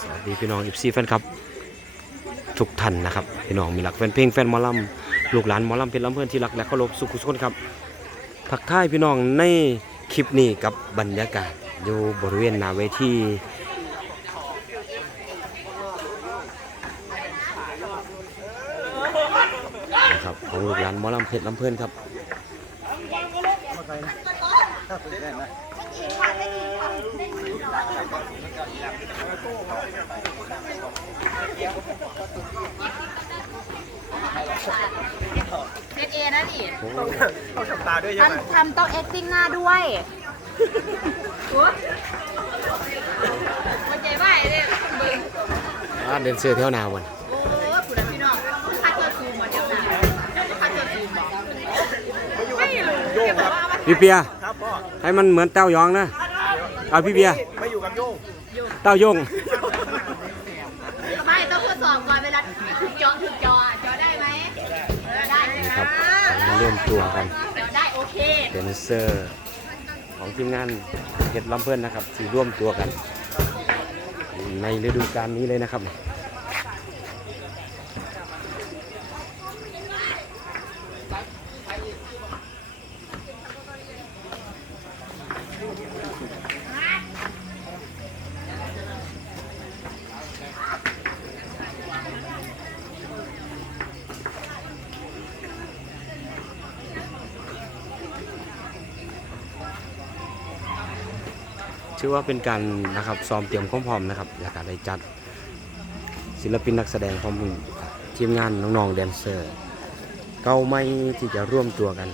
สวัสดีพี่น้องอิฟซีแฟนครับ ทุกท่านนะครับ พี่น้องมีหลักแฟนเพลงแฟนหมอลำลูกหลานหมอลำเพชรลำเพื่อนที่รักและเคารพสุขุสุขคนครับทักทายพี่น้องในคลิปนี้กับบรรยากาศอยู่บริเวณนาเวทีนะครับของลูกหลานหมอลำเพชรลำเพื่อนครับ เซตเอนะนี่เอาจับตาด้วยใช่ไหมทำทำต้อง acting หน้าด้วยโอ้มันใจไหวเลยเบิ่งอ่าเดินเสื้อเที่ยวนาวันโอ้ผู้นักพี่น้องคัดเจอซูมหมดเดียวนะคัดเจอซูมหมดไม่รู้แกบอกว่า พี่เปีย ให้มันเหมือนเต้ายองนะ เอาพี่เปียไม่อยู่กับโยงเต้ายงไม่ต้องทดสอบก่อนเวลาถึงจอถึงจอจอได้ไหมได้นี่นะครับมาเริ่มตัวกันจอได้โอเคแดนเซอร์ของทีมงานเพชรลำเพื่อนนะครับที่ร่วมตัวกัน ในฤดูกาลนี้เลยนะครับ ชื่อว่าเป็นการนะครับซ้อมเตรียมความพร้อมนะครับและการได้จัดศิลปินนักแสดงพร้อมทีมงานน้องๆแดนเซอร์ เก้าไม่ที่จะร่วมตัวกัน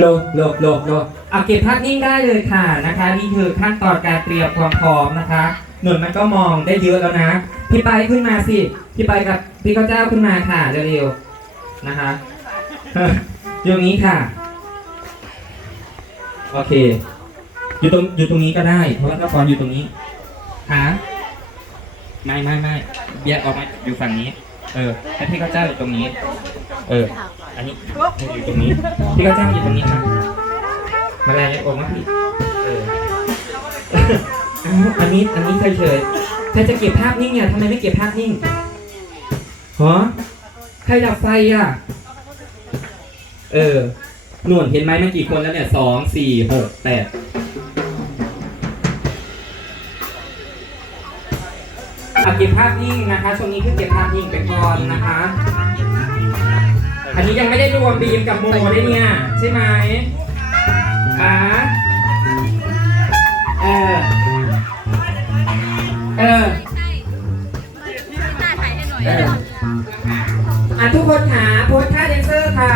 โลโลโลโลเอาเก็บภาพนิ่งได้เลยค่ะนะคะนี่คือขั้นตอนการเตรียมความพร้อมนะคะหนุนมันก็มองได้เยอะแล้วนะพี่ไปขึ้นมาสิพี่ไปกับพี่ข้าวเจ้าขึ้นมาค่ะเร็วๆนะคะอยู่ตรงนี้ค่ะโอเค อยู่ตรงอยู่ตรงนี้ก็ได้ เพราะว่าละครอยู่ตรงนี้หาไม่ไม่ไม่แยกออกมาอยู่ฝั่งนี้ เออให้พี่ข้าวเจ้าอยู่ตรงนี้ เออ อันนี้อยู่ตรงนี้ พี่ข้าวเจ้าอยู่ตรงนี้นะมาแรงยังออกมาพี่เอออันนี้อันนี้เฉยๆใครจะเก็บภาพนิ่งเนี่ยทำไมไม่เก็บภาพนิ่งฮะใครดับไฟอะ เออ หนวดเห็นไหมมันกี่คนแล้วเนี่ยสองสี่หกแปด เอาเก็บภาพนิ่งนะคะช่วงนี้คือเก็บภาพนิ่งไปก่อนนะคะ อันนี้ยังไม่ได้รวมบีมกับโมด้วยเนี่ยใช่ไหมอ่าเออเอออยเอออะทุกคนหาโพสท่าแดนเซอร์ค่ะ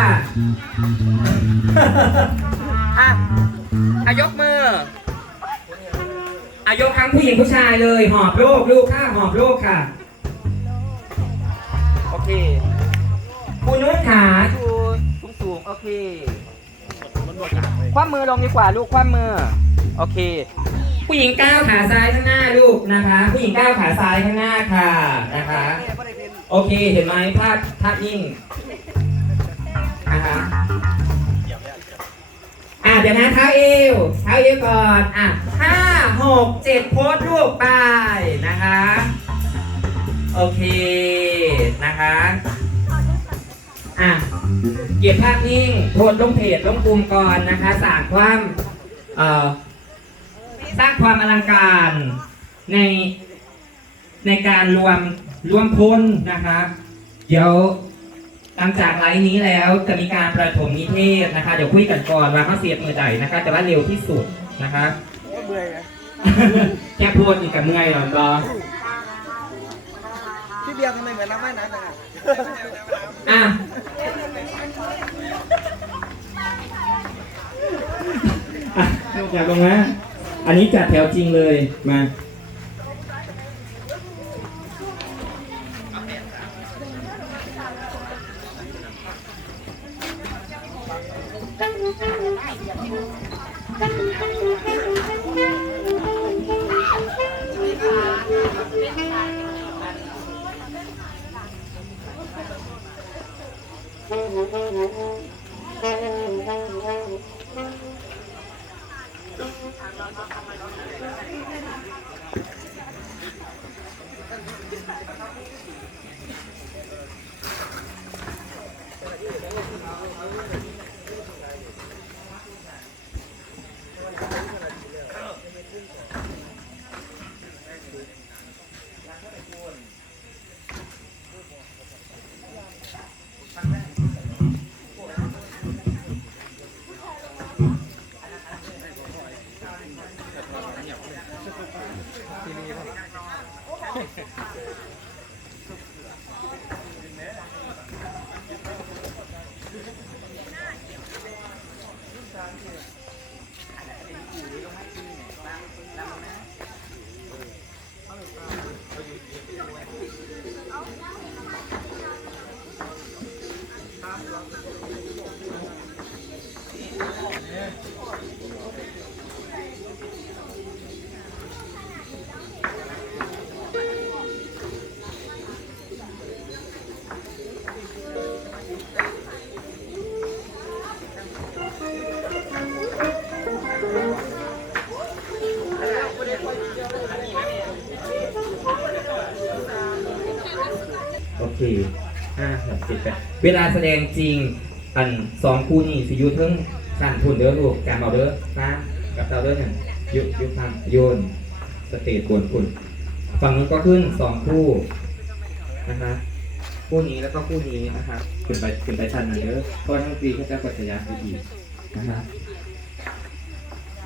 ผู้หญิงผู้ชายเลย หอบลูกลูกค่ะหอบลูกค่ะ โอเคปูนุ้ยขาชูสูงสูงๆโอเค คว่ำมือลงดีกว่าลูกคว่ำมือ โอเค ผู้หญิงก้าวขาซ้ายข้างหน้าลูกนะคะ ผู้หญิงก้าวขาซ้ายข้างหน้าค่ะนะคะ โอเคเห็นไหมภาพภาพนิ่งนะคะอะเดี๋ยวนะเท้าเอวเท้าเอวก่อนอะห้า หกเจ็ดโพสต์รูปไปนะคะ โอเคนะคะ อะ เก็บภาพนิ่งโพสต์ลงเพจลงกลุ่มก่อนนะคะสร้างความเอ่อสร้างความอลังการในในการรวมรวมพลนะคะ เดี๋ยวหลังจากไลฟ์นี้แล้วจะมีการประถมนิเทศนะคะ เดี๋ยวคุยกันก่อนว่าเขาเสียบมือใดนะคะ แต่ว่าเร็วที่สุดนะคะเมื่อยไง แค่พูดอีกกับเมื่อยหรอก็พี่เบียร์ทำไมเหมือนนักว่ายน้ำจังอะอะอะลงจากลงมาอันนี้จัดแถวจริงเลยมา Thank you. โอเคห้าหกเจ็ดแปดเวลาแสดงจริงอันสองคู่นี่สิอยุเทิงสั่นทุนเด้อลูกการเอาเด้อฟ้ากับเตาเด้อหนึ่งยุยยุพังโยนสเตจกวนคุณฝั่งนู้นก็ขึ้นสองคู่นะคะคู่นี้แล้วก็คู่นี้นะคะขึ้นไปขึ้นไปชันหน่อยเด้อเพราะว่าทั้งปีเขาจะกดสัญญาณดีๆนะคะ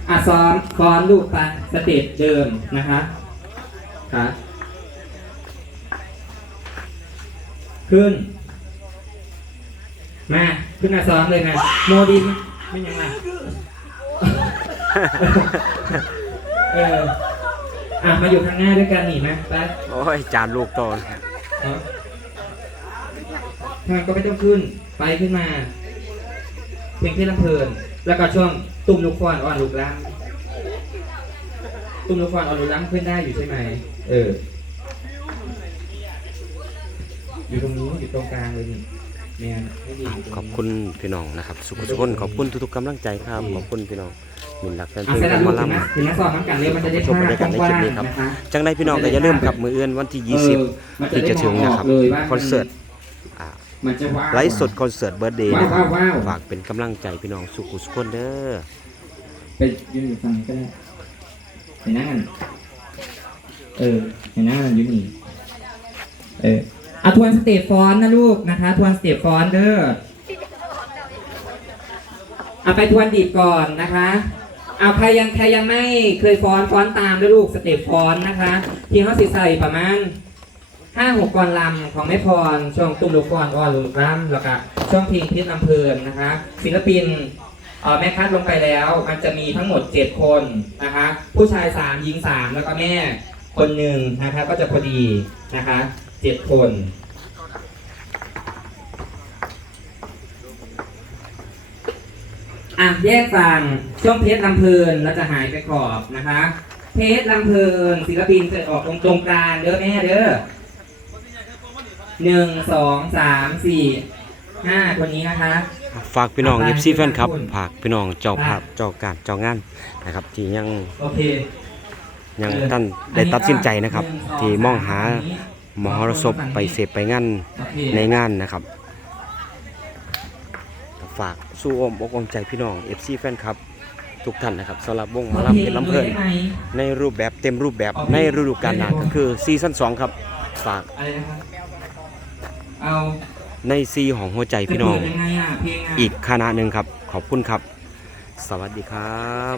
อะซ้อมซ้อนลูกไปสเตจเดิมนะคะค่ะ ขึ้น มา ขึ้นมาซ้อมเลยนะโมดินไม่ยังไงเอออะมาอยู่ข้างหน้าด้วยกันหนิไหมไปโอ้ยจานลูกโตนเอาทางก็ไม่ต้องขึ้น ไปขึ้นมา เพลงเพลงลำเพลิน แล้วก็ช่วงตุ่มลูกฟอนอ่อนลูกล้ำตุ่มลูกฟอนอ่อนลูกล้ำขึ้นได้อยู่ใช่ไหม เออ อยู่ตรงนี้อยู่ตรงกลางเลยนี่แมนไม่ดียู่ตรงนี้ ขอบคุณพี่น้องนะครับ สุขสุขคนขอบคุณทุกๆกำลังใจครับขอบคุณพี่น้องมินรักแฟนเพอะลงเสร็จแฟแล้วนหมลูอกถึงนะลำ ถึงนะสอบน้ำกันเร็วมันจะได้ชมบรรยากาศในคลิปนี้ครับนะคะจังได้พี่น้องก็อย่าลืมครับมืออื่นวันที่เออมัน20 ที่จะถึงนะครับได้มองออกเลยว่าคอนเสิร์ตอ่ามันจะว้าว ไลฟ์สดคอนเสิร์ตเบิร์ดเดย์ว้าวว้าวว้าวฝากเป็นกำลังใจพี่น้องสุขุสุขคนเด้อไปยืนอยู่ฝั่งนี้ก็ได้เห็นหน้ากันเออเห็นหน้ากันอยู่นี่เออเอาทวนสเตปฟอนนะลูกนะคะทวนสเตปฟอนเด้อเอาไปทวนดีดก่อนนะคะเอาใครยังใครยังไม่เคยฟ้อนฟ้อนตามด้วยลูกสเตปฟอนนะคะ ที่เขาสิใส่ประมาณห้าหกกรลำของแม่พรช่วงตุ้มลูกฟอนอ่อนลูกล้ำแล้วก็ช่วงเพลงพิษลำเพลินนะคะ ศิลปินเอ่อแม่คัดลงไปแล้วมันจะมีทั้งหมด7คนนะคะ ผู้ชาย3หญิง3แล้วก็แม่คนหนึ่งนะคะก็จะพอดีนะคะ 7คน อะแยกฝั่งช่วงเพชรลำเพลินเราจะหายไปขอบนะคะ เพชรลำเพลินศิลปินจะออกตรงตรงกลางเด้อแม่เด้อหนึ่งสองสามสี่ห้าคนนี้นะคะ ฝากพี่น้องเอฟซีแฟนครับฝากพี่น้องเจ้าภาพเจ้าการเจ้างานนะครับ ที่ยังโอเค ยังท่านได้ตัดสินใจนะครับ ที่มองหา มหรสพไปเสพไปงานโอเคในงานนะครับ ฝากสู้อมอกอมใจพี่น้อง FC แฟนครับ ทุกท่านนะครับสำหรับวงหมาลำเป็นลำเพลินได้ไหมในรูปแบบเต็มรูปแบบในฤดูกาลหน้าก็คือซีซั่น2ครับ ฝากอะไรนะครับเอาในซีของหัวใจพี่น้องจะเปิดยังไงอะเพลงอะอีกคณะหนึ่งครับ ขอบคุณครับ สวัสดีครับ